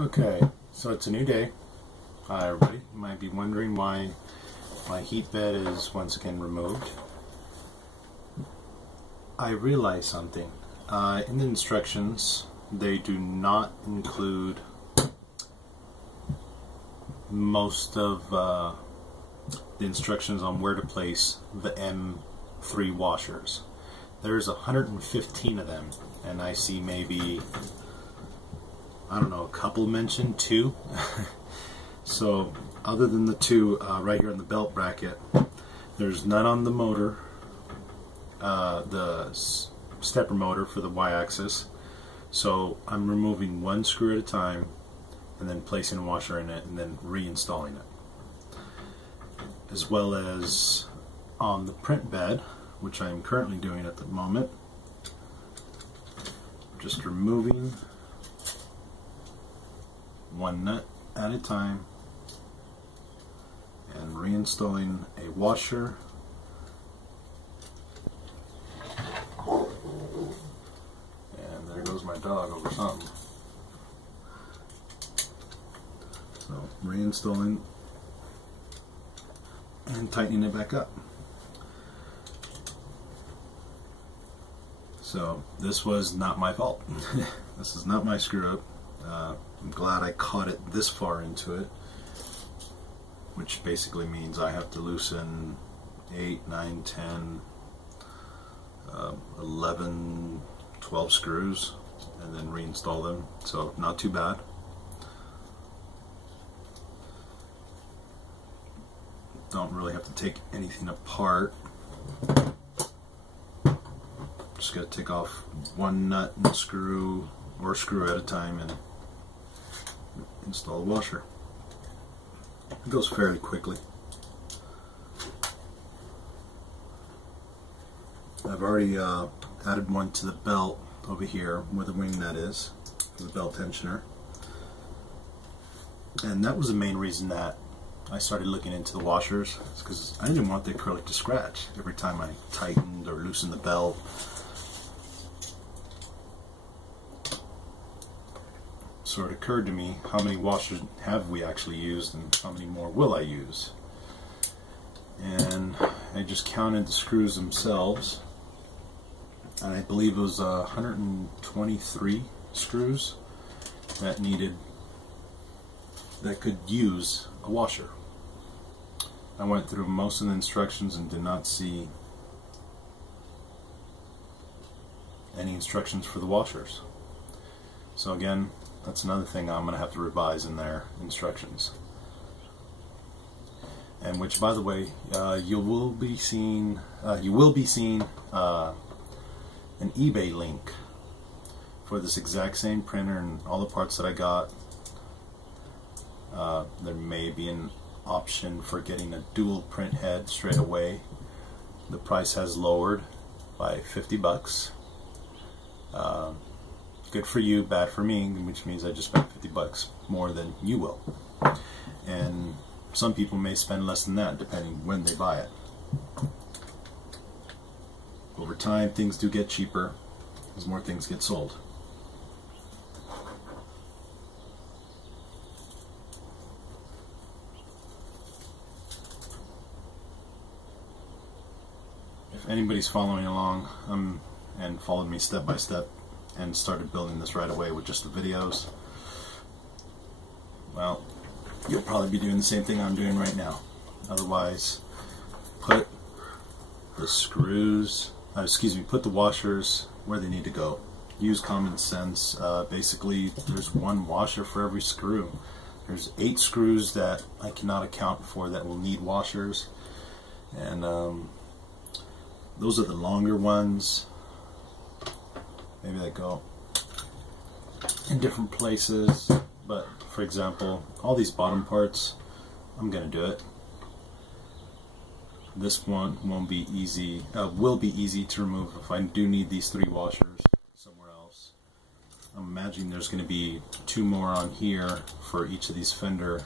Okay, so it's a new day. Hi everybody. You might be wondering why my heat bed is once again removed. I realized something. In the instructions, they do not include most of the instructions on where to place the M3 washers. There's 115 of them, and I see maybe, I don't know, a couple mentioned, 2. So other than the 2 right here on the belt bracket, there's none on the motor, the stepper motor for the Y-axis. So I'm removing one screw at a time and then placing a washer in it and then reinstalling it. As well as on the print bed, which I'm currently doing at the moment, just removing one nut at a time and reinstalling a washer and there goes my dog over something. So reinstalling and tightening it back up. So this was not my fault. This is not my screw up. I'm glad I caught it this far into it, which basically means I have to loosen 8, 9, 10, 11, 12 screws and then reinstall them. So not too bad. Don't really have to take anything apart. Just got to take off one nut and screw, or screw at a time, and install a washer. It goes fairly quickly. I've already added one to the belt over here where the wing nut is for the belt tensioner, and that was the main reason that I started looking into the washers, because I didn't want the acrylic to scratch every time I tightened or loosened the belt. So it occurred to me, how many washers have we actually used and how many more will I use? And I just counted the screws themselves, and I believe it was 123 screws that could use a washer. I went through most of the instructions and did not see any instructions for the washers. So again, that's another thing I'm going to have to revise in their instructions. And which, by the way, you will be seeing an eBay link for this exact same printer and all the parts that I got. There may be an option for getting a dual print head straight away. The price has lowered by 50 bucks. Good for you, bad for me, which means I just spent 50 bucks more than you will. And some people may spend less than that depending when they buy it. Over time, things do get cheaper as more things get sold. If anybody's following along and followed me step by step and started building this right away with just the videos, well, you'll probably be doing the same thing I'm doing right now. Otherwise, put the screws, put the washers where they need to go. Use common sense. Basically, there's one washer for every screw. There's 8 screws that I cannot account for that will need washers, and those are the longer ones. Maybe they go in different places, but for example, all these bottom parts, I'm going to do it. This one won't be easy, will be easy to remove if I do need these 3 washers somewhere else. I'm imagining there's going to be 2 more on here for each of these Fender,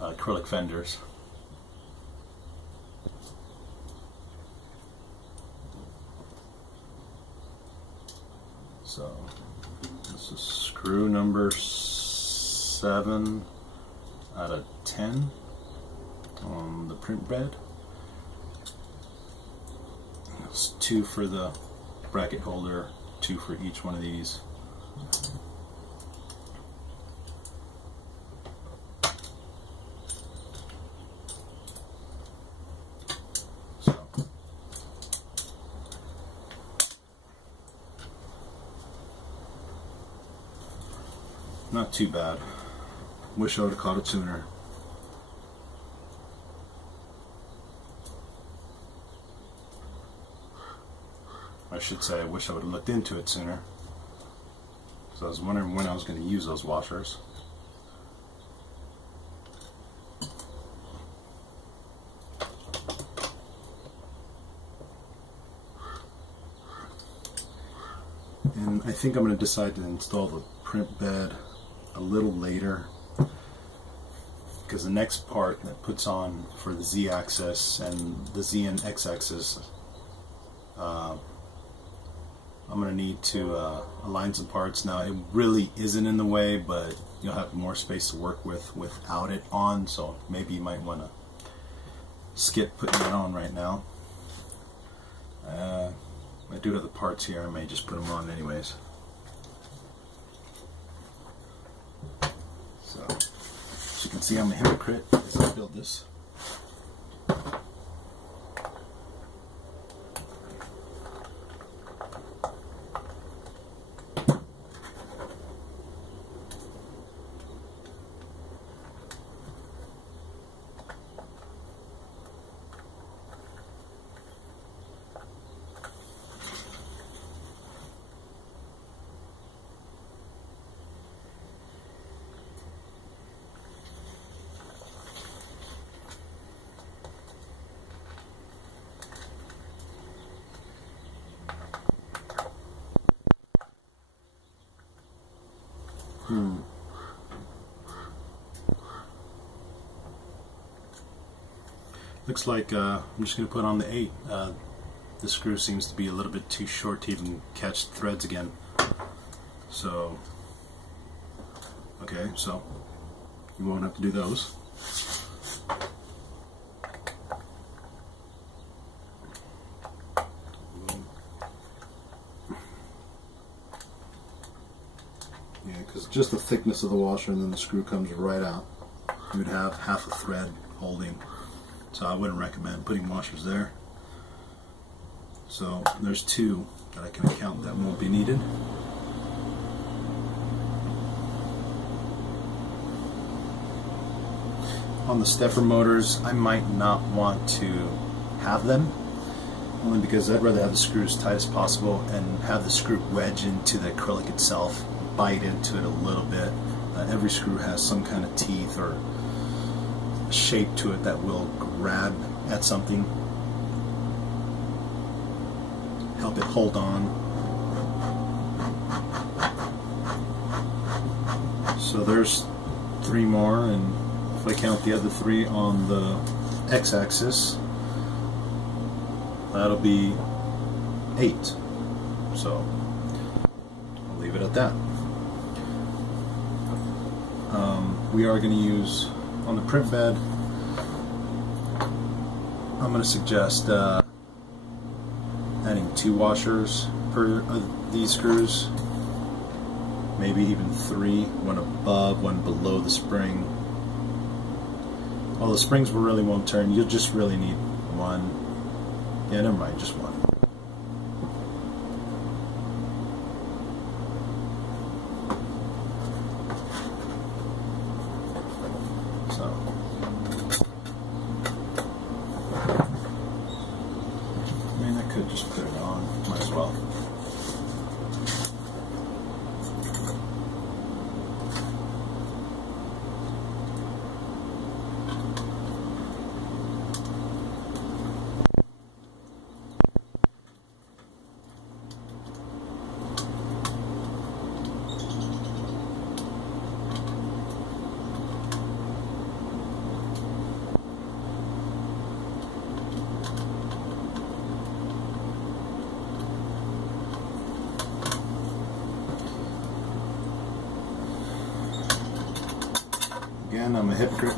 acrylic fenders. So this is screw number 7 out of 10 on the print bed. It's 2 for the bracket holder, 2 for each one of these. Not too bad. Wish I would have caught it sooner. I should say I wish I would have looked into it sooner. So I was wondering when I was going to use those washers. And I think I'm going to decide to install the print bed a little later, because the next part that puts on for the Z-axis and the Z and X-axis, I'm going to need to align some parts. Now it really isn't in the way, but you'll have more space to work with without it on, so maybe you might want to skip putting it on right now. I do have the parts here, I may just put them on anyways. So, as you can see, I'm a hypocrite as I build this. Looks like I'm just going to put on the 8. The screw seems to be a little bit too short to even catch threads again. So, okay, so you won't have to do those. Yeah, because just the thickness of the washer and then the screw comes right out. You would have half a thread holding. So I wouldn't recommend putting washers there. So there's 2 that I can count that won't be needed. On the stepper motors, I might not want to have them, only because I'd rather have the screws tight as possible and have the screw wedge into the acrylic itself, bite into it a little bit. Every screw has some kind of teeth or shape to it that will grab at something, help it hold on. So there's 3 more, and if I count the other 3 on the X-axis, that'll be 8. So I'll leave it at that. We are going to use, on the print bed, I'm going to suggest adding 2 washers per these screws, maybe even 3, one above, one below the spring. Well, the springs really won't turn, you'll just really need 1. Yeah, never mind, just 1. Just put it on, might as well. Again, I'm a hypocrite.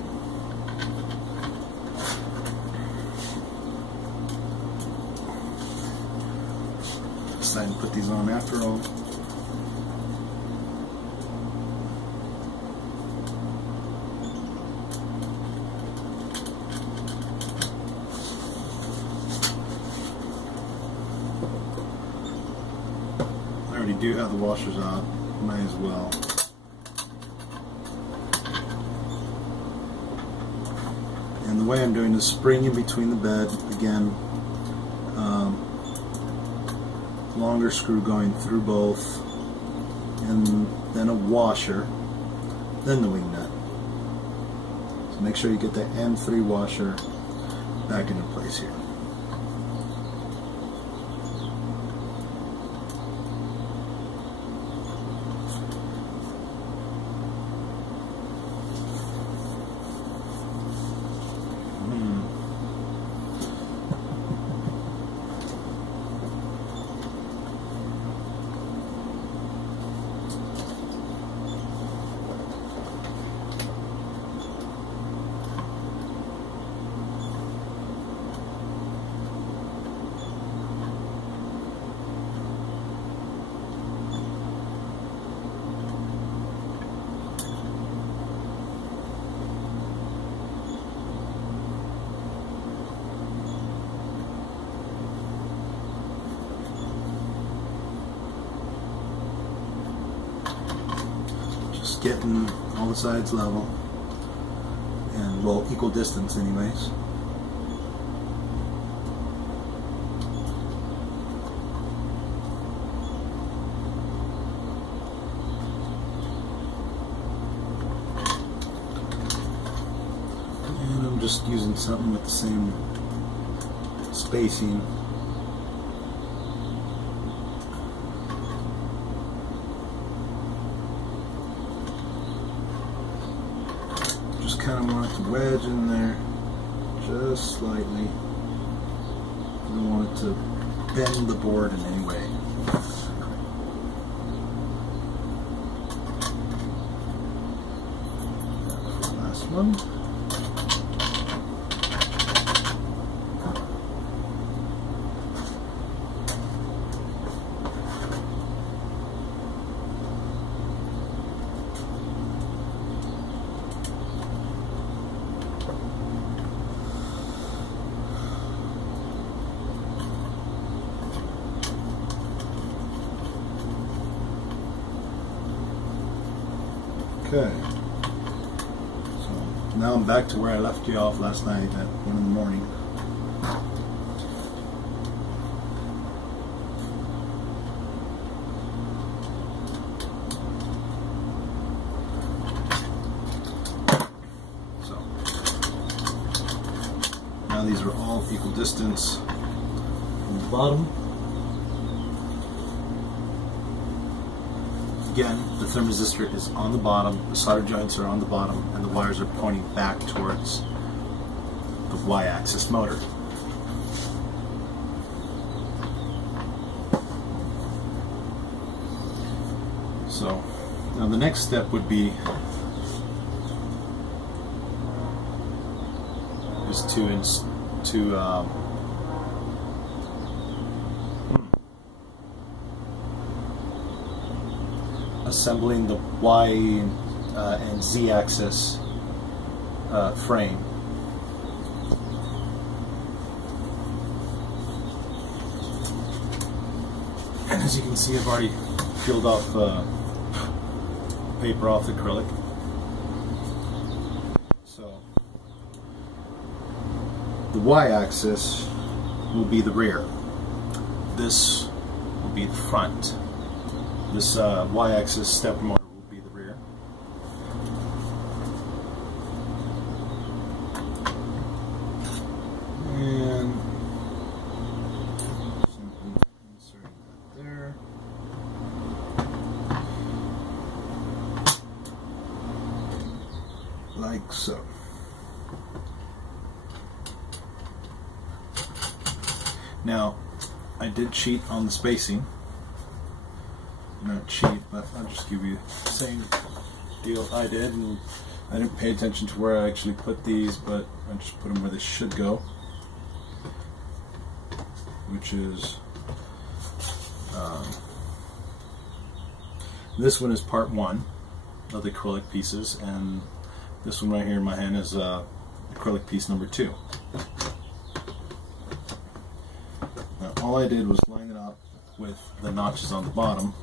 Decided to put these on after all. I already do have the washers out, might as well. And the way I'm doing is spring in between the bed, again, longer screw going through both, and then a washer, then the wing nut. So make sure you get the M3 washer back into place here. Getting all the sides level and, well, equal distance anyways. And I'm just using something with the same spacing. Kind of want it to wedge in there just slightly. I don't want it to bend the board in any way. Last one. Okay, so now I'm back to where I left you off last night at 1 in the morning. So now these are all equal distance from the bottom. Again, the thermistor is on the bottom, the solder joints are on the bottom, and the wires are pointing back towards the Y-axis motor. So, now the next step would be assembling the Y and Z axis frame. And as you can see, I've already peeled off paper off the acrylic. So the Y axis will be the rear. This will be the front. This Y-axis step motor will be the rear. And simply insert that there. Like so. Now, I did cheat on the spacing. Not cheat, but I'll just give you the same deal I did, and I didn't pay attention to where I actually put these, but I just put them where they should go, which is this one is part 1 of the acrylic pieces, and this one right here in my hand is acrylic piece number 2. Now all I did was line it up with the notches on the bottom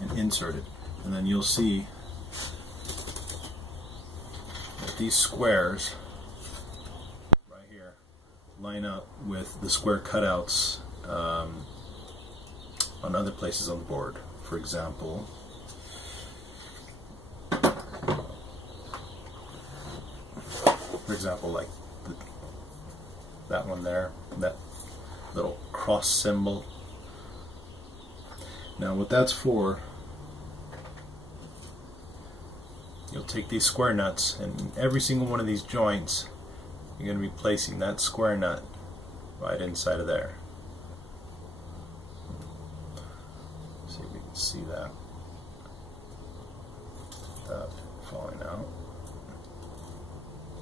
and insert it, and then you'll see that these squares right here line up with the square cutouts on other places on the board. For example, like that one there, that little cross symbol. Now what that's for, you'll take these square nuts, and in every single one of these joints you're going to be placing that square nut right inside of there. See if you can see that falling out.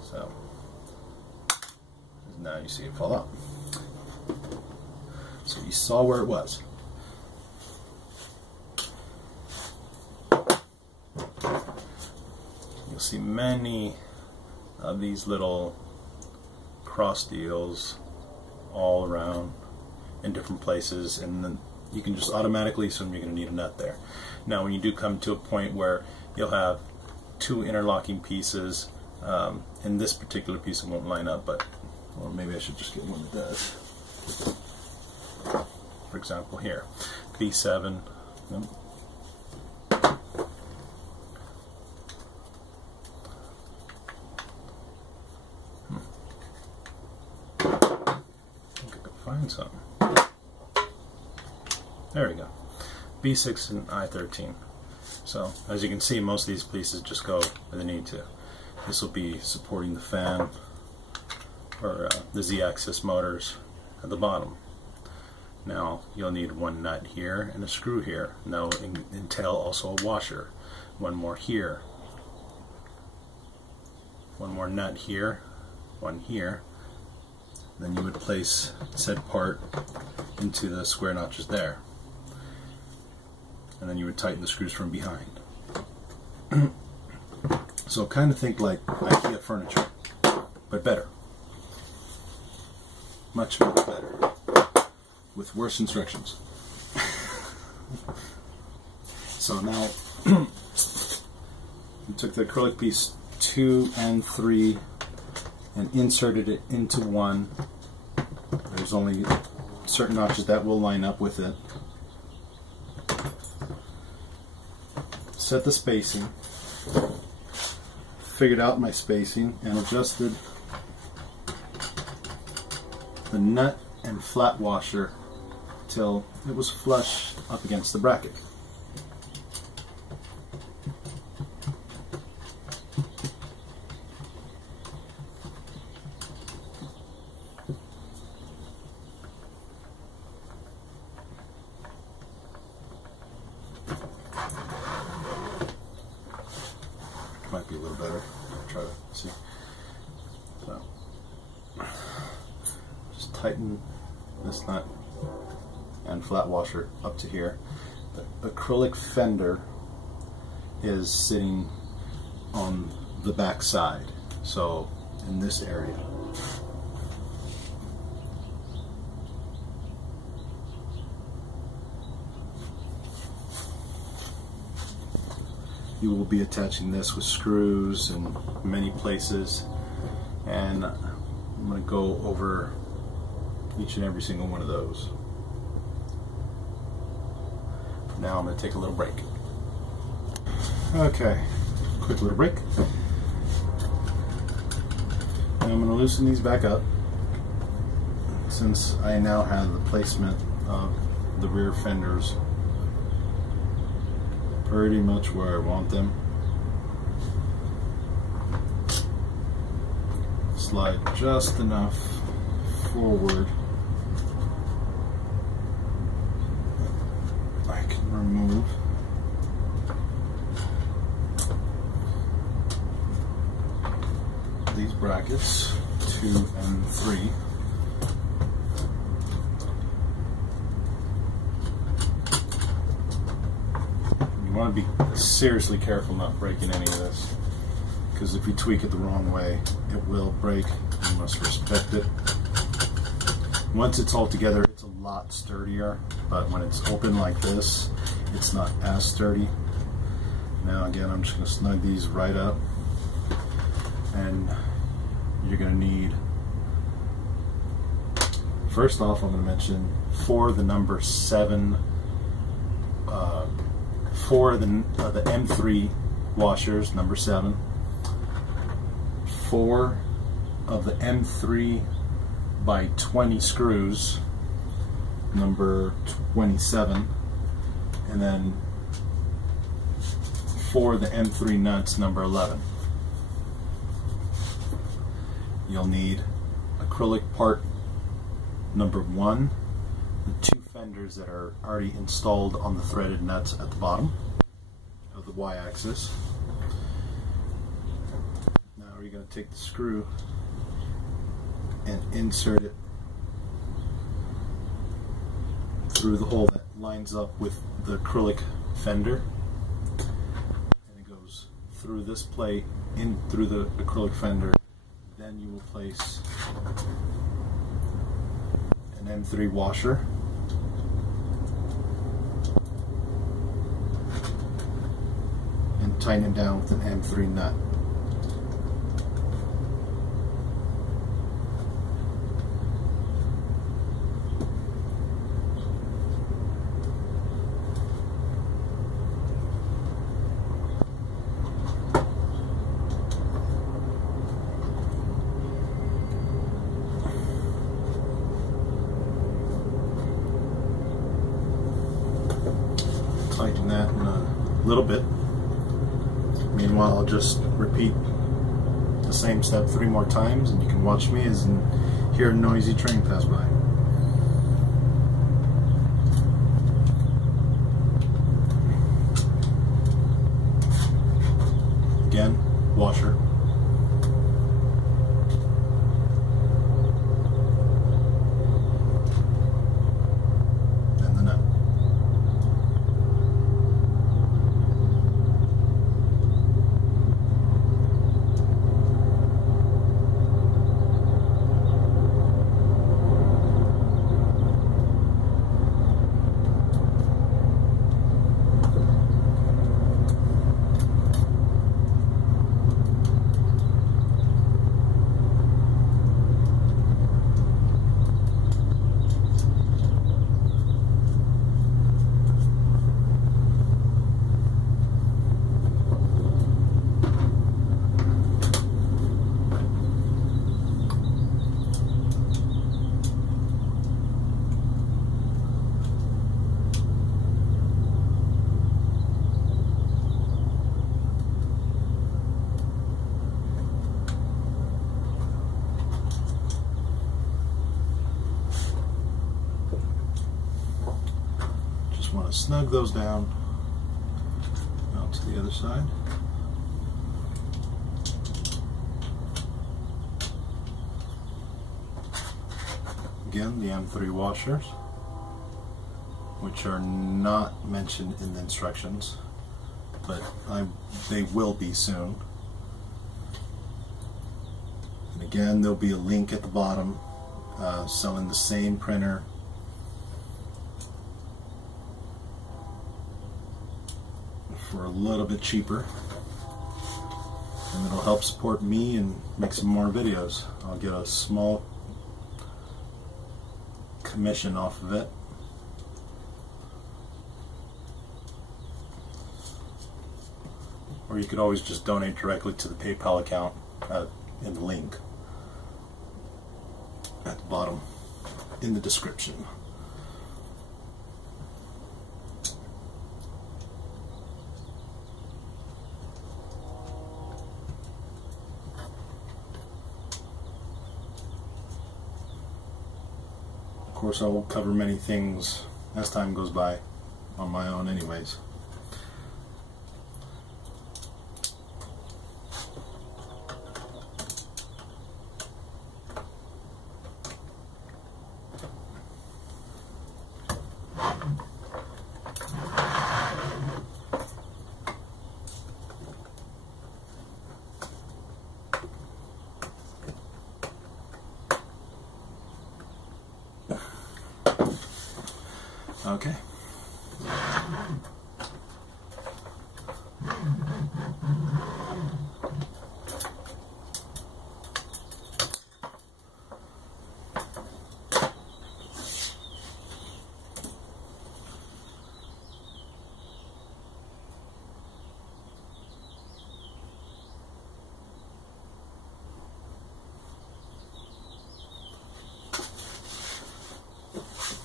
So now you see it fall out. So you saw where it was. You'll see many of these little cross deals all around in different places, and then you can just automatically assume you're going to need a nut there. Now when you do come to a point where you'll have 2 interlocking pieces, in this particular piece it won't line up, but or maybe I should just get one that does. For example here, B7. Nope. Find something. There we go. B6 and I13. So as you can see, most of these pieces just go where they need to. This will be supporting the fan or the Z-axis motors at the bottom. Now you'll need 1 nut here and a screw here. Now entail also a washer. 1 more here. 1 more nut here. 1 here. Then you would place said part into the square notches there, and then you would tighten the screws from behind. So kind of think like IKEA furniture, but better, much better, with worse instructions. So now we took the acrylic piece 2 and 3 and inserted it into 1. There's only certain notches that will line up with it. Set the spacing, figured out my spacing, and adjusted the nut and flat washer till it was flush up against the bracket. Might be a little better. I'll try to see. So just tighten this nut and flat washer up to here. The acrylic fender is sitting on the back side, so in this area. You will be attaching this with screws in many places, and I'm going to go over each and every single one of those. Now I'm going to take a little break. Okay, quick little break. And I'm going to loosen these back up, since I now have the placement of the rear fenders pretty much where I want them. Slide just enough forward I can remove. these brackets, 2 and 3. You want to be seriously careful not breaking any of this, because if you tweak it the wrong way, it will break. You must respect it. Once it's all together, it's a lot sturdier, but when it's open like this, it's not as sturdy. Now again, I'm just going to snug these right up, and you're going to need, first off, I'm going to mention for the number 7, for the M3 washers, number 7, 4 of the M3 by 20 screws, number 27, and then 4 of the M3 nuts, number 11. You'll need acrylic part number 1, the 2 fenders that are already installed on the threaded nuts at the bottom of the Y-axis. Now you're going to take the screw and insert it through the hole that lines up with the acrylic fender, and it goes through this plate in through the acrylic fender. Then you will place an M3 washer, and tighten it down with an M3 nut. Tighten that in a little bit. Meanwhile, I'll just repeat the same step 3 more times, and you can watch me as and hear a noisy train pass by. Again, washer. Want to snug those down out to the other side. Again, the M3 washers, which are not mentioned in the instructions, but they will be soon. And again, there'll be a link at the bottom selling the same printer for a little bit cheaper, and it'll help support me and make some more videos. I'll get a small commission off of it. Or you could always just donate directly to the PayPal account in the link at the bottom in the description. Of course, I will cover many things as time goes by on my own anyways. Okay.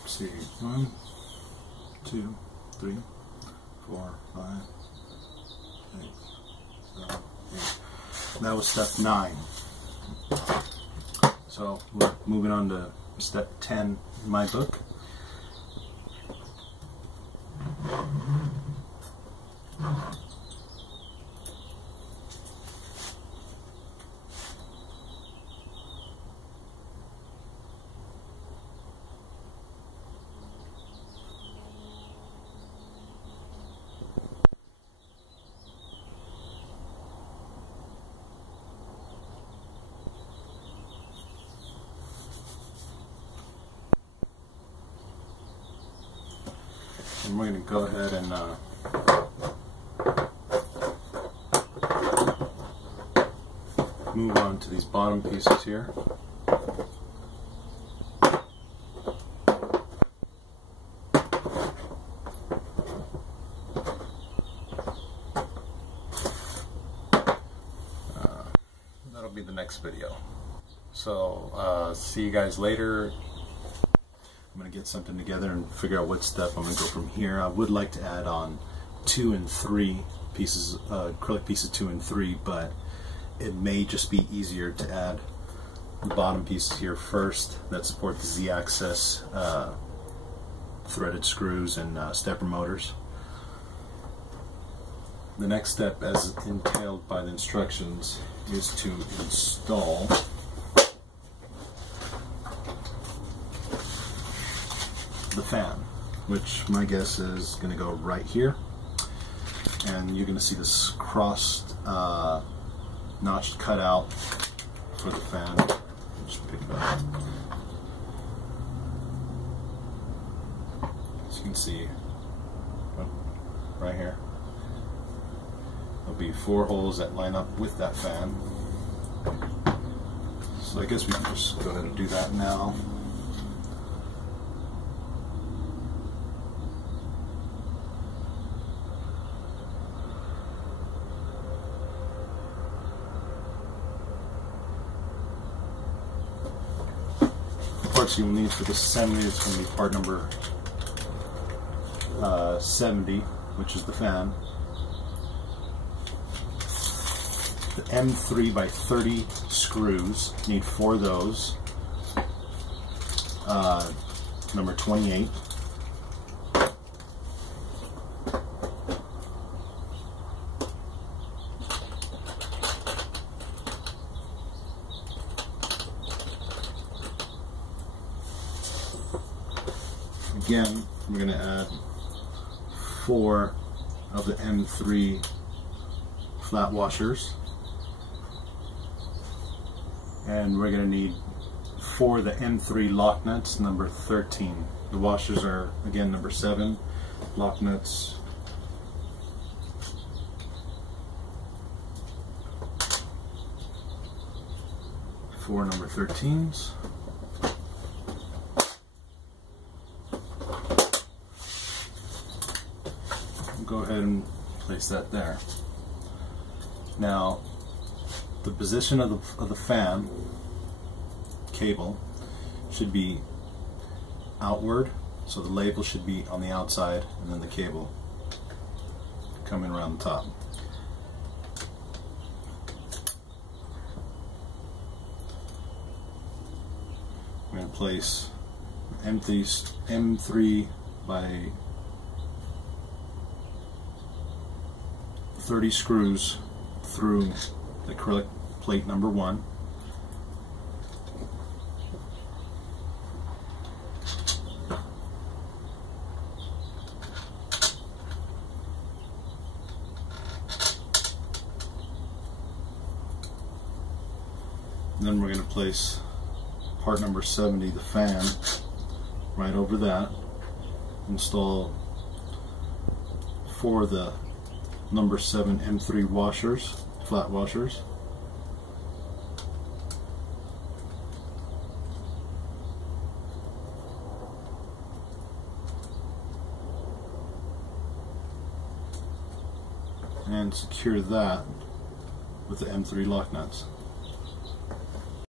See, 1, 2, 3, 4, 5, 6, 7, 8. That was step 9. So we're moving on to step 10 in my book. And we're going to go ahead and move on to these bottom pieces here. That'll be the next video. So see you guys later. I'm going to get something together and figure out what step I'm going to go from here. I would like to add on 2 and 3 pieces, acrylic pieces 2 and 3, but it may just be easier to add the bottom pieces here first that support the Z-axis threaded screws and stepper motors. The next step, as entailed by the instructions, is to install the fan, which my guess is going to go right here, and you're going to see this crossed notched cutout for the fan. Just pick it up. As you can see, right here, there'll be 4 holes that line up with that fan. So I guess we can just go ahead and do that now. Parts you'll need for this assembly is going to be part number 70, which is the fan. The M3 by 30 screws, need 4 of those. Number 28. Again, we're going to add 4 of the M3 flat washers, and we're going to need 4 of the M3 lock nuts, number 13. The washers are again number 7, lock nuts for number 13s. Go ahead and place that there. Now, the position of the fan cable should be outward, so the label should be on the outside, and then the cable coming around the top. I'm going to place M3 by 30 screws through the acrylic plate number 1. And then we're going to place part number 70, the fan, right over that. install 4 of the number 7 M3 washers, flat washers. And secure that with the M3 lock nuts.